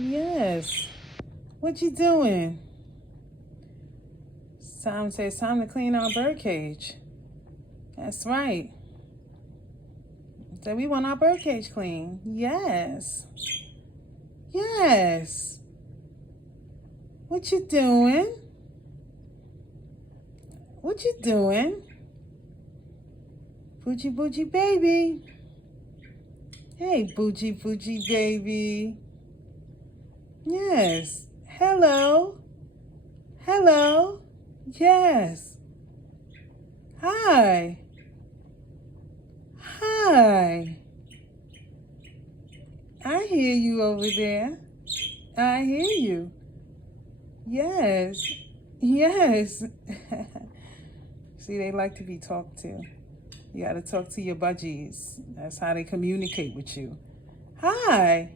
Yes. What you doing? It's time to clean our bird cage. That's right. So we want our bird cage clean. Yes. Yes. What you doing? What you doing? Bougie bougie baby. Hey, bougie bougie baby. Yes. Hello. Hello. Yes. Hi. Hi. I hear you over there. I hear you. Yes. Yes. See, they like to be talked to. You got to talk to your budgies. That's how they communicate with you. Hi.